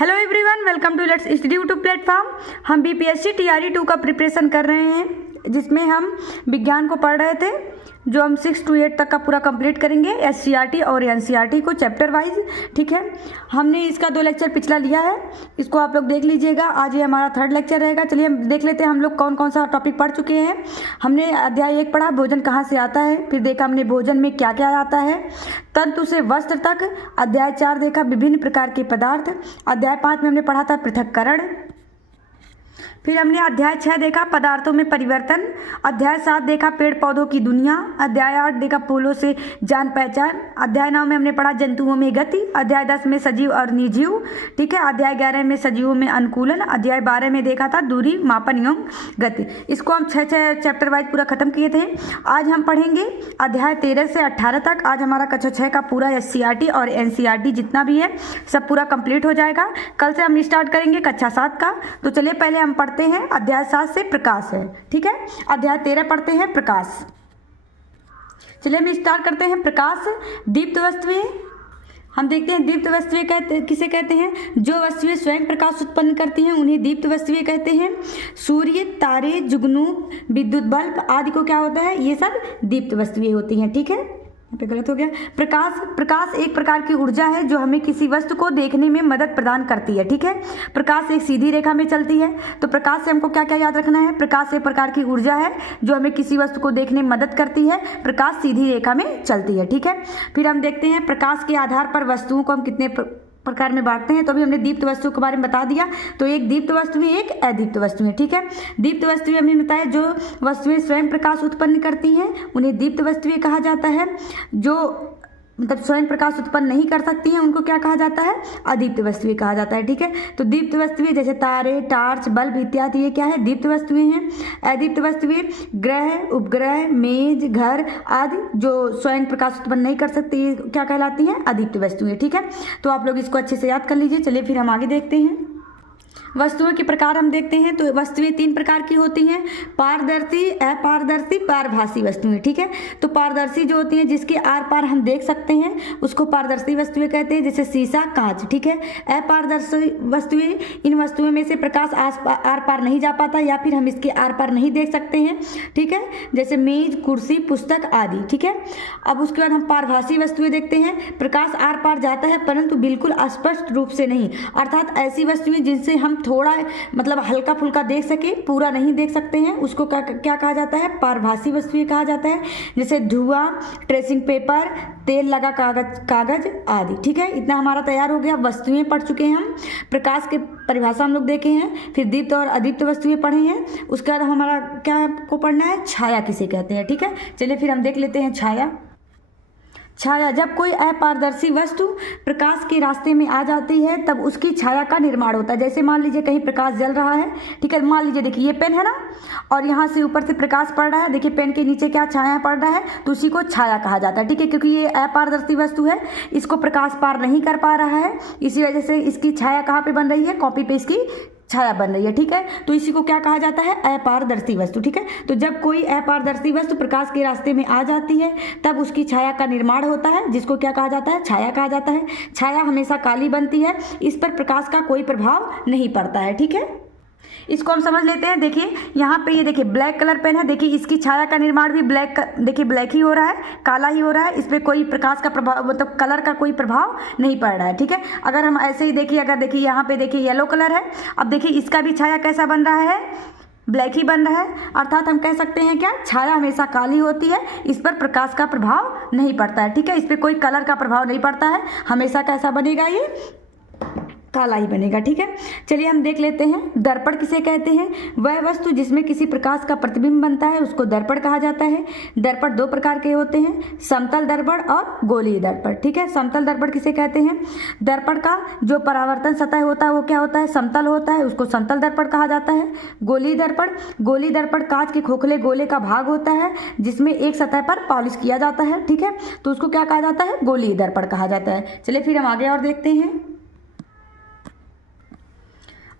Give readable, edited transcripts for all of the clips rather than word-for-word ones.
Hello everyone, welcome to let's study YouTube platform. हम BPSC TRE 2 का preparation कर रहे हैं, जिसमें हम विज्ञान को पढ़ रहे थे, जो हम 6 to 8 तक का पूरा कंप्लीट करेंगे, एससीईआरटी और एनसीईआरटी को चैप्टर वाइज। ठीक है, हमने इसका 2 लेक्चर पिछला लिया है, इसको आप लोग देख लीजिएगा। आज ये हमारा 3rd लेक्चर रहेगा। चलिए हम देख लेते हैं हम लोग कौन कौन सा टॉपिक पढ़ चुके हैं। हमने अध्याय 1 पढ़ा, भोजन कहाँ से आता है, फिर देखा हमने भोजन में क्या क्या आता है, तंतु से वस्त्र तक। अध्याय 4 देखा विभिन्न प्रकार के पदार्थ। अध्याय 5 में हमने पढ़ा था पृथक्करण। फिर हमने अध्याय 6 देखा पदार्थों में परिवर्तन। अध्याय 7 देखा पेड़ पौधों की दुनिया। अध्याय 8 देखा फूलों से जान पहचान। अध्याय 9 में हमने पढ़ा जंतुओं में गति। अध्याय 10 में सजीव और निर्जीव। ठीक है, अध्याय 11 में सजीवों में अनुकूलन। अध्याय 12 में देखा था दूरी, मापन एवं गति। इसको हम 6 चैप्टर वाइज पूरा खत्म किए थे। आज हम पढ़ेंगे अध्याय 13 से 18 तक। आज हमारा कक्षा 6 का पूरा एससीईआरटी और एनसीईआरटी जितना भी है सब पूरा कंप्लीट हो जाएगा। कल से हम स्टार्ट करेंगे कक्षा 7 का। तो चलिए पहले हम पढ़ते हैं अध्याय 7 से प्रकाश है। ठीक है, अध्याय 13 पढ़ते हैं प्रकाश। चलिए हम स्टार्ट करते हैं प्रकाश। दीप्त वस्तुएं हम देखते हैं। दीप्त वस्तुएं किसे कहते हैं? जो वस्तुएं स्वयं प्रकाश उत्पन्न करती हैं उन्हें दीप्त वस्तुएं कहते हैं। सूर्य, तारे, जुगनू, विद्युत बल्ब आदि को क्या होता है, ये सब दीप्त वस्तुएं होती हैं। ठीक है, यहाँ पे गलत हो गया। प्रकाश एक प्रकार की ऊर्जा है जो हमें किसी वस्तु को देखने में मदद प्रदान करती है। ठीक है, प्रकाश एक सीधी रेखा में चलती है। तो प्रकाश से हमको क्या क्या याद रखना है? प्रकाश एक प्रकार की ऊर्जा है जो हमें किसी वस्तु को देखने में मदद करती है। प्रकाश सीधी रेखा में चलती है। ठीक है, फिर हम देखते हैं प्रकाश के आधार पर वस्तुओं को हम कितने प्रकार में बांटते हैं। तो अभी हमने दीप्त वस्तु के बारे में बता दिया। तो एक दीप्त वस्तु है, एक अदीप्त वस्तु है। ठीक है, दीप्त वस्तुएं हमने बताया जो वस्तुएं स्वयं प्रकाश उत्पन्न करती हैं उन्हें दीप्त वस्तुएं कहा जाता है। जो मतलब स्वयं प्रकाश उत्पन्न नहीं कर सकती हैं उनको क्या कहा जाता है? अदीप्त वस्तुएं कहा जाता है। ठीक है, तो दीप्त वस्तुएं जैसे तारे, टार्च, बल्ब इत्यादि ये क्या है? दीप्त वस्तुएं हैं। अदीप्त वस्तुएं ग्रह, उपग्रह, मेज, घर आदि जो स्वयं प्रकाश उत्पन्न नहीं कर सकती ये क्या कहलाती हैं? अदीप्त वस्तुएं। ठीक है, तो आप लोग इसको अच्छे से याद कर लीजिए। चलिए फिर हम आगे देखते हैं। वस्तुओं के प्रकार हम देखते हैं। तो वस्तुएं 3 प्रकार की होती हैं, पारदर्शी, अपारदर्शी, पारभासी वस्तुएं। ठीक है, तो पारदर्शी जो होती हैं जिसके आर पार हम देख सकते हैं उसको पारदर्शी वस्तुएं कहते हैं, जैसे शीशा, कांच। ठीक है, अपारदर्शी वस्तुएं, इन वस्तुओं में से प्रकाश आर पार नहीं जा पाता या फिर हम इसके आर पार नहीं देख सकते हैं। ठीक है, जैसे मेज, कुर्सी, पुस्तक आदि। ठीक है, अब उसके बाद हम पारभासी वस्तुएं देखते हैं। प्रकाश आर पार जाता है परंतु बिल्कुल स्पष्ट रूप से नहीं, अर्थात ऐसी वस्तुएं जिनसे हम थोड़ा मतलब हल्का फुल्का देख सके, पूरा नहीं देख सकते हैं, उसको क्या कहा जाता है? पारभासी वस्तुएं कहा जाता है, जैसे धुआं, ट्रेसिंग पेपर, तेल लगा कागज आदि। ठीक है, इतना हमारा तैयार हो गया। वस्तुएं पढ़ चुके हैं हम, प्रकाश के परिभाषा हम लोग देखे हैं, फिर दीप्त और अदीप्त वस्तुएं पढ़े हैं। उसके बाद हमारा क्या को पढ़ना है? छाया किसे कहते हैं। ठीक है, चलिए फिर हम देख लेते हैं छाया। छाया, जब कोई अपारदर्शी वस्तु प्रकाश के रास्ते में आ जाती है तब उसकी छाया का निर्माण होता है। जैसे मान लीजिए कहीं प्रकाश जल रहा है। ठीक है, मान लीजिए देखिए ये पेन है ना, और यहाँ से ऊपर से प्रकाश पड़ रहा है। देखिए पेन के नीचे क्या छाया पड़ रहा है, तो उसी को छाया कहा जाता है। ठीक है, क्योंकि ये अपारदर्शी वस्तु है, इसको प्रकाश पार नहीं कर पा रहा है, इसी वजह से इसकी छाया कहाँ पे बन रही है? कॉपी पे इसकी छाया बन रही है। ठीक है, तो इसी को क्या कहा जाता है? अपारदर्शी वस्तु। ठीक है, तो जब कोई अपारदर्शी वस्तु प्रकाश के रास्ते में आ जाती है तब उसकी छाया का निर्माण होता है, जिसको क्या कहा जाता है? छाया कहा जाता है। छाया हमेशा काली बनती है, इस पर प्रकाश का कोई प्रभाव नहीं पड़ता है। ठीक है, इसको हम समझ लेते हैं। देखिए यहाँ पे ये देखिए ब्लैक कलर पेन है, देखिए इसकी छाया का निर्माण भी देखिए ब्लैक ही हो रहा है, काला ही हो रहा है, इस पर कोई प्रकाश का प्रभाव मतलब कलर का कोई प्रभाव नहीं पड़ रहा है। ठीक है, अगर हम ऐसे ही देखिए, अगर देखिए यहाँ पे देखिए येलो कलर है, अब देखिए इसका भी छाया कैसा बन रहा है? ब्लैक ही बन रहा है, अर्थात हम कह सकते हैं क्या? छाया हमेशा काली होती है, इस पर प्रकाश का प्रभाव नहीं पड़ता है। ठीक है, इस पर कोई कलर का प्रभाव नहीं पड़ता है, हमेशा कैसा बनेगा? ये काला ही बनेगा। ठीक है, चलिए हम देख लेते हैं दर्पण किसे कहते हैं। वह वस्तु जिसमें किसी प्रकाश का प्रतिबिंब बनता है उसको दर्पण कहा जाता है। दर्पण 2 प्रकार के होते हैं, समतल दर्पण और गोलीय दर्पण। ठीक है, समतल दर्पण किसे कहते हैं? दर्पण का जो परावर्तन सतह होता है वो क्या होता है? समतल होता है, उसको समतल दर्पण कहा जाता है। गोलीय दर्पण कांच के खोखले गोले का भाग होता है जिसमें एक सतह पर पॉलिश किया जाता है। ठीक है, तो उसको क्या कहा जाता है? गोलीय दर्पण कहा जाता है। चलिए फिर हम आगे और देखते हैं।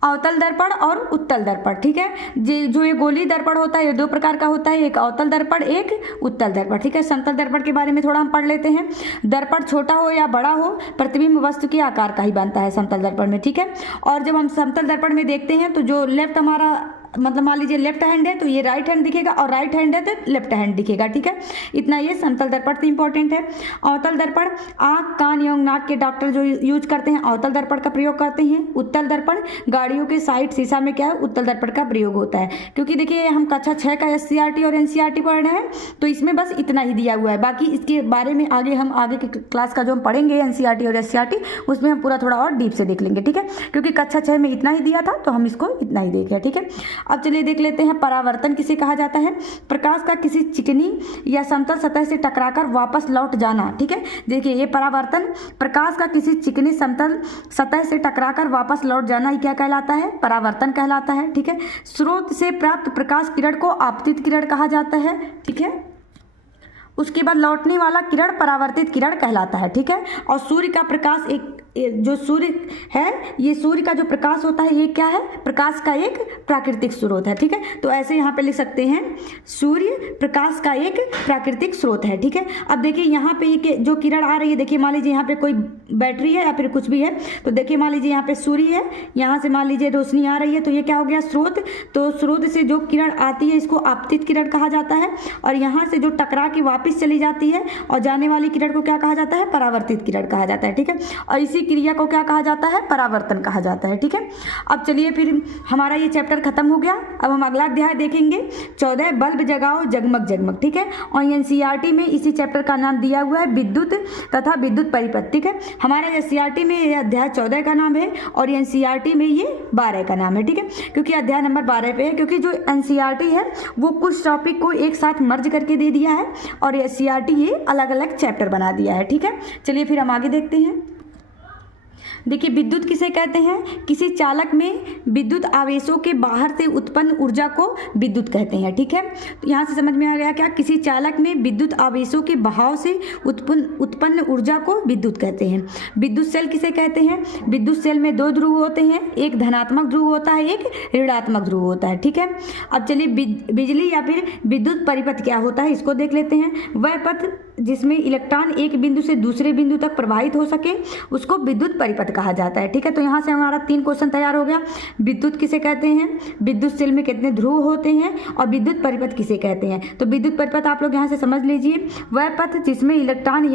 अवतल दर्पण और उत्तल दर्पण, ठीक है। जो ये गोली दर्पण होता है ये दो प्रकार का होता है, एक अवतल दर्पण, एक उत्तल दर्पण, ठीक है। समतल दर्पण के बारे में थोड़ा हम पढ़ लेते हैं। दर्पण छोटा हो या बड़ा हो, प्रतिबिंब वस्तु के आकार का ही बनता है समतल दर्पण में, ठीक है। और जब हम समतल दर्पण में देखते हैं तो जो लेफ्ट हमारा मतलब मान लीजिए लेफ्ट हैंड है तो ये राइट हैंड दिखेगा और राइट हैंड है तो लेफ्ट हैंड दिखेगा, ठीक है। इतना ये समतल दर्पण से इंपॉर्टेंट है। अवतल दर्पण आँख, कान एवं नाक के डॉक्टर जो यूज करते हैं अवतल दर्पण का प्रयोग करते हैं। उत्तल दर्पण गाड़ियों के साइड शीशा में क्या है उत्तल दर्पण का प्रयोग होता है। क्योंकि देखिए हम कक्षा 6 का SCERT और NCERT पढ़ रहे हैं तो इसमें बस इतना ही दिया हुआ है, बाकी इसके बारे में हम आगे के क्लास का जो हम पढ़ेंगे NCERT और SCERT उसमें हम पूरा थोड़ा और डीप से देख लेंगे, ठीक है। क्योंकि कक्षा 6 में इतना ही दिया था तो हम इसको इतना ही देखें, ठीक है। अब चलिए देख लेते हैं परावर्तन किसे कहा जाता है। प्रकाश का किसी चिकनी या समतल सतह से टकराकर वापस लौट जाना, ठीक है। देखिए ये परावर्तन, प्रकाश का किसी चिकनी समतल सतह से टकराकर वापस लौट जाना ही क्या कहलाता है, परावर्तन कहलाता है, ठीक है। स्रोत से प्राप्त प्रकाश किरण को आपतित किरण कहा जाता है, ठीक है। उसके बाद लौटने वाला किरण परावर्तित किरण कहलाता है, ठीक है। और सूर्य का प्रकाश जो सूर्य है ये सूर्य का जो प्रकाश होता है ये क्या है, प्रकाश का एक प्राकृतिक स्रोत है, ठीक है। तो ऐसे यहाँ पे लिख सकते हैं सूर्य प्रकाश का एक प्राकृतिक स्रोत है, ठीक है। अब देखिए यहाँ पे जो किरण आ रही है, देखिए मान लीजिए यहाँ पे कोई बैटरी है या फिर कुछ भी है तो देखिए मान लीजिए यहाँ पे सूर्य है, यहाँ से मान लीजिए रोशनी आ रही है तो ये क्या हो गया स्रोत। तो स्रोत से जो किरण आती है इसको आपतित किरण कहा जाता है और यहाँ से जो टकरा के वापस चली जाती है और जाने वाली किरण को क्या कहा जाता है, परावर्तित किरण कहा जाता है, ठीक है। और इसी क्रिया को क्या कहा जाता है, परावर्तन कहा जाता है, ठीक है। अब चलिए फिर हमारा ये चैप्टर खत्म हो गया। अब हम अगला अध्याय देखेंगे 14 बल्ब जगाओ जगमग जगमग, ठीक है। और NCERT में इसी चैप्टर का नाम दिया हुआ है विद्युत तथा विद्युत परिपथ, ठीक है। हमारा SCERT में ये अध्याय 14 का नाम है और NCERT में ये 12 का नाम है, ठीक है। क्योंकि अध्याय नंबर 12 पे है, क्योंकि जो NCERT है वो कुछ टॉपिक को एक साथ मर्ज करके दे दिया है और SCERT ये अलग अलग चैप्टर बना दिया है, ठीक है। चलिए फिर हम आगे देखते हैं। देखिए विद्युत किसे कहते हैं, किसी चालक में विद्युत आवेशों के बाहर से उत्पन्न ऊर्जा को विद्युत कहते हैं, ठीक है। तो यहाँ से समझ में आ गया क्या, किसी चालक में विद्युत आवेशों के बहाव से उत्पन्न ऊर्जा को विद्युत कहते हैं। विद्युत सेल किसे कहते हैं, विद्युत सेल में 2 ध्रुव होते हैं, एक धनात्मक ध्रुव होता है, एक ऋणात्मक ध्रुव होता है, ठीक है। अब चलिए बिजली या फिर विद्युत परिपथ क्या होता है इसको देख लेते हैं। वह पथ जिसमें इलेक्ट्रॉन एक बिंदु से दूसरे बिंदु तक प्रवाहित हो सके उसको विद्युत परिपथ कहा जाता है, ठीक है। तो यहाँ से हमारा 3 क्वेश्चन तैयार हो गया। विद्युत किसे कहते हैं, विद्युत सेल में कितने ध्रुव होते हैं और विद्युत परिपथ किसे कहते हैं। तो विद्युत परिपथ आप लोग यहाँ से समझ लीजिए, वह पथ जिसमें इलेक्ट्रॉन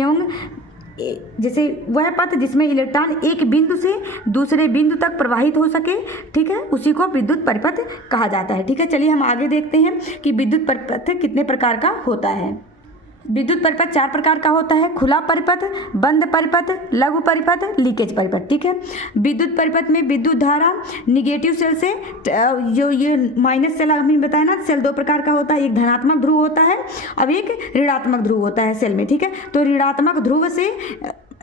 एक बिंदु से दूसरे बिंदु तक प्रवाहित हो सके, ठीक है, उसी को विद्युत परिपथ कहा जाता है, ठीक है। चलिए हम आगे देखते हैं कि विद्युत परिपथ कितने प्रकार का होता है। विद्युत परिपथ 4 प्रकार का होता है, खुला परिपथ, बंद परिपथ, लघु परिपथ, लीकेज परिपथ, ठीक है। विद्युत परिपथ में विद्युत धारा निगेटिव सेल से जो ये माइनस सेल हमने बताया ना, सेल 2 प्रकार का होता है, एक धनात्मक ध्रुव होता है, अब एक ऋणात्मक ध्रुव होता है सेल में, ठीक है। तो ऋणात्मक ध्रुव से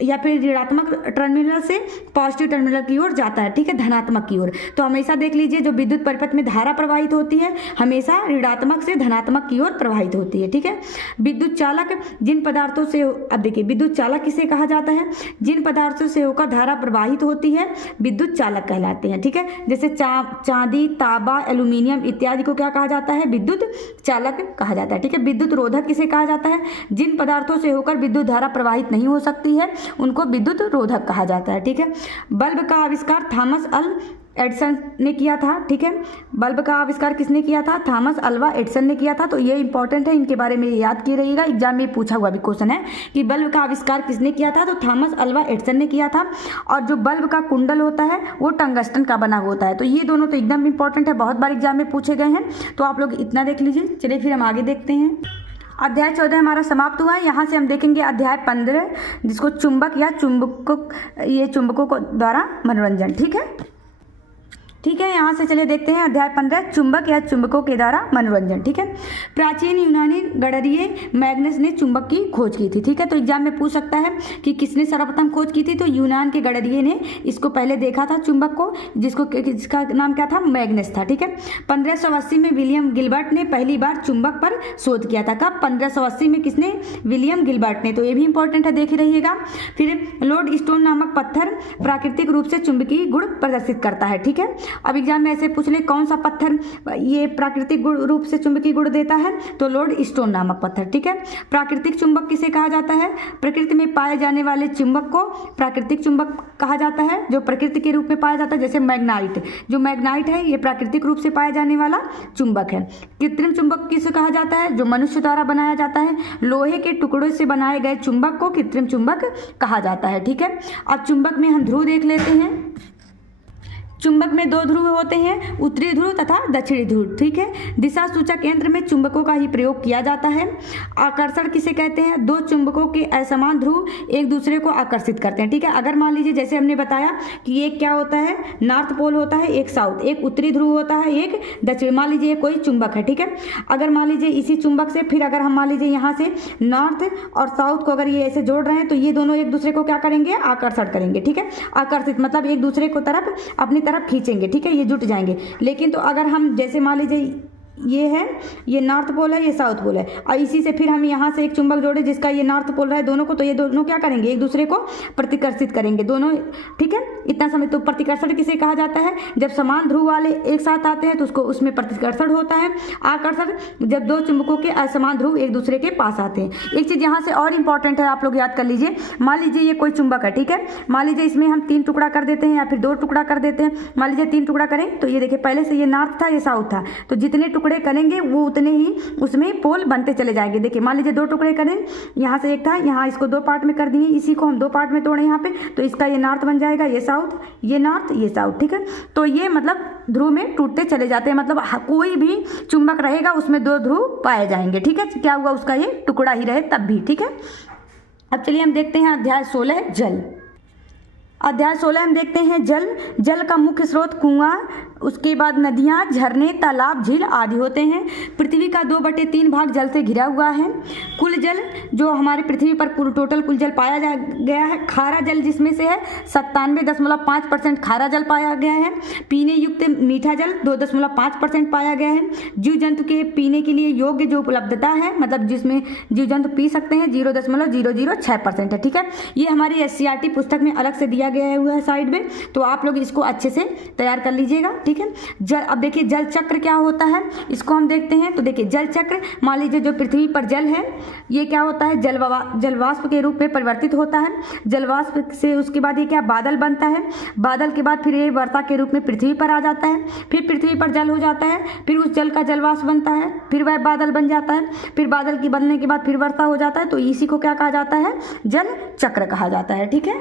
या फिर ऋणात्मक टर्मिनल से पॉजिटिव टर्मिनल की ओर जाता है, ठीक है, धनात्मक की ओर। तो हमेशा देख लीजिए जो विद्युत परिपथ में धारा प्रवाहित होती है हमेशा ऋणात्मक से धनात्मक की ओर प्रवाहित होती है, ठीक है। विद्युत चालक जिन पदार्थों से, अब देखिए विद्युत चालक किसे कहा जाता है, जिन पदार्थों से होकर धारा प्रवाहित होती है विद्युत चालक कहलाते हैं, ठीक है। जैसे चांदी, तांबा, एल्यूमिनियम इत्यादि को क्या कहा जाता है, विद्युत चालक कहा जाता है, ठीक है। विद्युत रोधक किसे कहा जाता है, जिन पदार्थों से होकर विद्युत धारा प्रवाहित नहीं हो सकती है उनको विद्युत रोधक कहा जाता है, ठीक है। बल्ब का आविष्कार थॉमस एडिसन ने किया था, ठीक है। बल्ब का आविष्कार किसने किया था, थॉमस अल्वा एडिसन ने किया था। तो ये इंपॉर्टेंट है, इनके बारे में याद किए रहिएगा, एग्जाम में पूछा हुआ भी क्वेश्चन है कि बल्ब का आविष्कार किसने किया था, तो थॉमस अल्वा एडिसन ने किया था। और जो बल्ब का कुंडल होता है वो टंगस्टन का बना होता है। तो ये दोनों तो एकदम इंपॉर्टेंट है, बहुत बार एग्जाम में पूछे गए हैं, तो आप लोग इतना देख लीजिए। चलिए फिर हम आगे देखते हैं। अध्याय 14 हमारा समाप्त हुआ है। यहाँ से हम देखेंगे अध्याय 15 जिसको चुंबक या चुंबकों को द्वारा मनोरंजन, ठीक है। ठीक है, यहाँ से चलिए देखते हैं अध्याय 15 चुंबक या चुंबकों के द्वारा मनोरंजन, ठीक है। प्राचीन यूनानी गणितीय मैग्नस ने चुंबक की खोज की थी, ठीक है। तो एग्जाम में पूछ सकता है कि किसने सर्वप्रथम खोज की थी, तो यूनान के गणितीय ने इसको पहले देखा था चुंबक को, जिसका नाम क्या था, मैग्नस था, ठीक है। 1580 में विलियम गिलबर्ट ने पहली बार चुंबक पर शोध किया था। कब, 1580 में किसने, विलियम गिलबर्ट ने। तो ये भी इंपॉर्टेंट है, देख रहिएगा। फिर लोड स्टोन नामक पत्थर प्राकृतिक रूप से चुंबकीय गुण प्रदर्शित करता है, ठीक है। अब एग्जाम में ऐसे पूछ ले कौन सा पत्थर ये प्राकृतिक रूप से चुंबकीय गुण देता है, तो लोड स्टोन नामक पत्थर। ठीक है, प्राकृतिक चुंबक किसे कहा जाता है? प्रकृति में पाए जाने वाले चुंबक को प्राकृतिक चुंबक कहा जाता है, जो प्रकृति के रूप में पाया जाता है। जैसे मैग्नाइट, जो मैग्नाइट है ये प्राकृतिक रूप से पाया जाने वाला चुंबक है। कृत्रिम चुंबक किसे कहा जाता है? जो मनुष्य द्वारा बनाया जाता है। लोहे के टुकड़ों से बनाए गए चुंबक को कृत्रिम चुंबक कहा जाता है। ठीक है, अब चुंबक में हम ध्रुव देख लेते हैं। चुंबक में दो ध्रुव होते हैं, उत्तरी ध्रुव तथा दक्षिणी ध्रुव। ठीक है, दिशा सूचक यंत्र में चुंबकों का ही प्रयोग किया जाता है। आकर्षण किसे कहते हैं? दो चुंबकों के असमान ध्रुव एक दूसरे को आकर्षित करते हैं। ठीक है, अगर मान लीजिए जैसे हमने बताया कि एक क्या होता है, नॉर्थ पोल होता है, एक साउथ, एक उत्तरी ध्रुव होता है, एक दक्षिण। मान लीजिए कोई चुंबक है। ठीक है, अगर मान लीजिए इसी चुंबक से फिर अगर हम मान लीजिए यहाँ से नॉर्थ और साउथ को अगर ये ऐसे जोड़ रहे हैं तो ये दोनों एक दूसरे को क्या करेंगे? आकर्षण करेंगे। ठीक है, आकर्षित मतलब एक दूसरे को तरफ अपनी तरफ खींचेंगे। ठीक है, ये जुट जाएंगे। लेकिन तो अगर हम जैसे मान लीजिए ये है, ये नॉर्थ पोल है, ये साउथ पोल है, और इसी से फिर हम यहाँ से एक चुंबक जोड़े जिसका ये नॉर्थ पोल रहा है दोनों को, तो ये दोनों क्या करेंगे? एक दूसरे को प्रतिकर्षित करेंगे दोनों। ठीक है, इतना समय। तो प्रतिकर्षण किसे कहा जाता है? जब समान ध्रुव वाले एक साथ आते हैं तो उसको उसमें प्रतिकर्षण होता है। आकर्षण जब दो चुंबकों के असमान ध्रुव एक दूसरे के पास आते हैं। एक चीज़ यहाँ से और इंपॉर्टेंट है, आप लोग याद कर लीजिए। मान लीजिए ये कोई चुंबक है। ठीक है, मान लीजिए इसमें हम 3 टुकड़ा कर देते हैं या फिर 2 टुकड़ा कर देते हैं। मान लीजिए 3 टुकड़ा करें तो ये देखिए पहले से ये नॉर्थ था, ये साउथ था, तो जितने टुकड़े करेंगे वो उतने ही उसमें पोल बनते चले जाएंगे। देखिए मान लीजिए 2 टुकड़े करें, यहाँ से एक था, यहाँ इसको 2 पार्ट में कर दिए, इसी को हम 2 पार्ट में तोड़े यहाँ पे, तो इसका ये नॉर्थ बन जाएगा, ये साउथ, ये नॉर्थ, ये साउथ। ठीक है, तो ये मतलब ध्रुव में टूटते चले जाते हैं। मतलब कोई भी चुंबक रहेगा उसमें 2 ध्रुव पाए जाएंगे। ठीक है, क्या हुआ? उसका ये टुकड़ा ही रहे तब भी। ठीक है, अब चलिए हम देखते हैं अध्याय 16 जल। अध्याय 16 हम देखते हैं जल। जल का मुख्य स्रोत कुआं, उसके बाद नदियाँ, झरने, तालाब, झील आदि होते हैं। पृथ्वी का 2/3 भाग जल से घिरा हुआ है। कुल जल जो हमारे पृथ्वी पर टोटल कुल जल पाया गया है, खारा जल जिसमें से है 97.5% खारा जल पाया गया है। पीने युक्त मीठा जल 2.5% पाया गया है। जीव जंतु के पीने के लिए योग्य जो उपलब्धता है, मतलब जिसमें जीव जंतु पी सकते हैं, 0.006% है। ठीक है, ये हमारी SCERT पुस्तक में अलग से दिया गया हुआ है साइड में, तो आप लोग इसको अच्छे से तैयार कर लीजिएगा। ठीक है, जल, अब देखिए जल चक्र क्या होता है, इसको हम देखते हैं। तो देखिए जल चक्र, मान लीजिए जो पृथ्वी पर जल है ये क्या होता है? जलवाष्प के रूप में परिवर्तित होता है। जलवाष्प से उसके बाद ये क्या? बादल बनता है। बादल के बाद फिर ये वर्षा के रूप में पृथ्वी पर आ जाता है। फिर पृथ्वी पर जल हो जाता है, फिर उस जल का जलवाष्प बनता है, फिर वह बादल बन जाता है, फिर बादल की बनने के बाद फिर वर्षा हो जाता है। तो इसी को क्या कहा जाता है? जल चक्र कहा जाता है। ठीक है,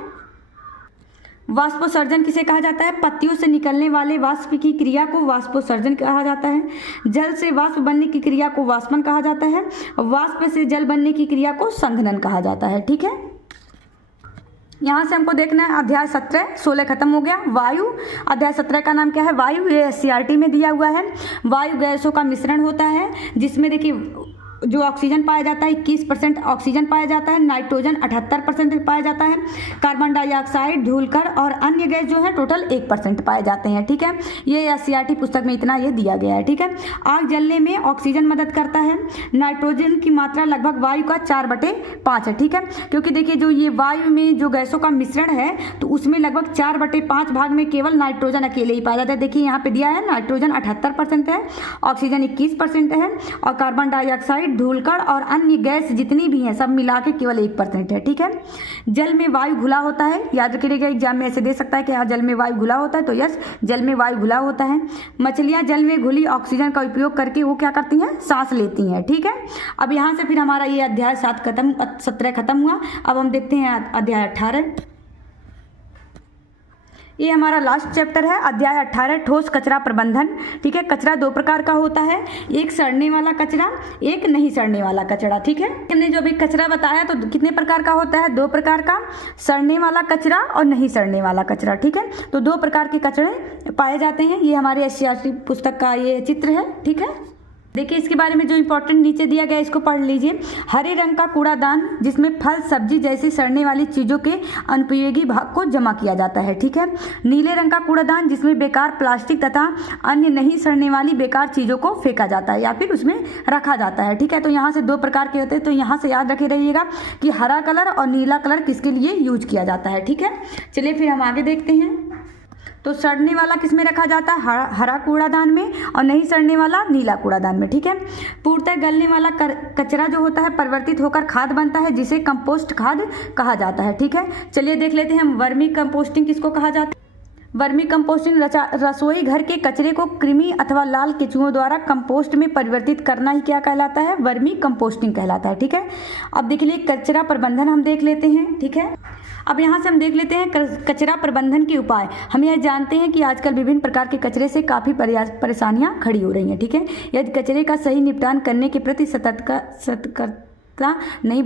वाष्पोत्सर्जन किसे कहा जाता है? पत्तियों से निकलने वाले वाष्प की क्रिया को वाष्पोत्सर्जन कहा जाता है। जल से वाष्प बनने की क्रिया को वाष्पन कहा जाता है। वाष्प से जल बनने की क्रिया को संघनन कहा जाता है। ठीक है, यहाँ से हमको देखना है अध्याय 17, 16 खत्म हो गया। वायु, अध्याय 17 का नाम क्या है? वायु। ये SCERT में दिया हुआ है। वायु गैसों का मिश्रण होता है जिसमें देखिए जो ऑक्सीजन पाया जाता है 21% ऑक्सीजन पाया जाता है, नाइट्रोजन 78% पाया जाता है, कार्बन डाइऑक्साइड, धूलकण और अन्य गैस जो है टोटल 1% पाए जाते हैं। ठीक है, ये SCERT पुस्तक में इतना ये दिया गया है। ठीक है, आग जलने में ऑक्सीजन मदद करता है। नाइट्रोजन की मात्रा लगभग वायु का 4/5 है। ठीक है, क्योंकि देखिए जो ये वायु में जो गैसों का मिश्रण है तो उसमें लगभग 4/5 भाग में केवल नाइट्रोजन अकेले ही पाया जाता है। देखिए यहाँ पे दिया है नाइट्रोजन 78% है, ऑक्सीजन 21% है, और कार्बन डाइऑक्साइड, धूलकण और अन्य गैस जितनी भी हैं सब मिला के केवल 1% है। ठीक है, जल में वायु घुला होता है। याद रखिएगा, एग्जाम में ऐसे दे सकता है कि हाँ जल में वायु घुला होता है, तो यस जल में वायु घुला होता है। मछलियां जल में घुली ऑक्सीजन का उपयोग करके वो क्या करती हैं? सांस लेती हैं। ठीक है, अब यहाँ से फिर हमारा ये अध्याय 17 खत्म हुआ। अब हम देखते हैं अध्याय 18। ये हमारा लास्ट चैप्टर है, अध्याय 18, ठोस कचरा प्रबंधन। ठीक है, कचरा 2 प्रकार का होता है, एक सड़ने वाला कचरा, एक नहीं सड़ने वाला कचरा। ठीक है, हमने जो भी कचरा बताया तो कितने प्रकार का होता है? 2 प्रकार का, सड़ने वाला कचरा और नहीं सड़ने वाला कचरा। ठीक है, तो 2 प्रकार के कचरे पाए जाते हैं। ये हमारे SCERT पुस्तक का ये चित्र है। ठीक है, देखिए इसके बारे में जो इंपॉर्टेंट नीचे दिया गया है इसको पढ़ लीजिए। हरे रंग का कूड़ादान जिसमें फल, सब्जी जैसी सड़ने वाली चीज़ों के अनुपयोगी भाग को जमा किया जाता है। ठीक है, नीले रंग का कूड़ादान जिसमें बेकार प्लास्टिक तथा अन्य नहीं सड़ने वाली बेकार चीज़ों को फेंका जाता है या फिर उसमें रखा जाता है। ठीक है, तो यहाँ से 2 प्रकार के होते हैं, तो यहाँ से याद रखे रहिएगा कि हरा कलर और नीला कलर किसके लिए यूज किया जाता है। ठीक है, चलिए फिर हम आगे देखते हैं। तो सड़ने वाला किस में रखा जाता है? हरा कूड़ादान में, और नहीं सड़ने वाला नीला कूड़ादान में। ठीक है। पूर्णतः गलने वाला कचरा जो होता है परिवर्तित होकर खाद बनता है, जिसे कंपोस्ट खाद कहा जाता है। ठीक है। चलिए देख लेते हैं हम वर्मी कंपोस्टिंग किसको कहा जाता है। वर्मी कंपोस्टिंग रसोई घर के कचरे को कृमि अथवा लाल केंचुओं द्वारा कंपोस्ट में परिवर्तित करना ही क्या कहलाता है? वर्मी कंपोस्टिंग कहलाता है। ठीक है। अब देख लिए कचरा प्रबंधन हम देख लेते हैं। ठीक है। अब यहाँ से हम देख लेते हैं कचरा प्रबंधन के उपाय। हम यह जानते हैं कि आजकल विभिन्न प्रकार के कचरे से काफ़ी परेशानियाँ खड़ी हो रही हैं। ठीक है। यदि कचरे का सही निपटान करने के प्रति सतर्कता नहीं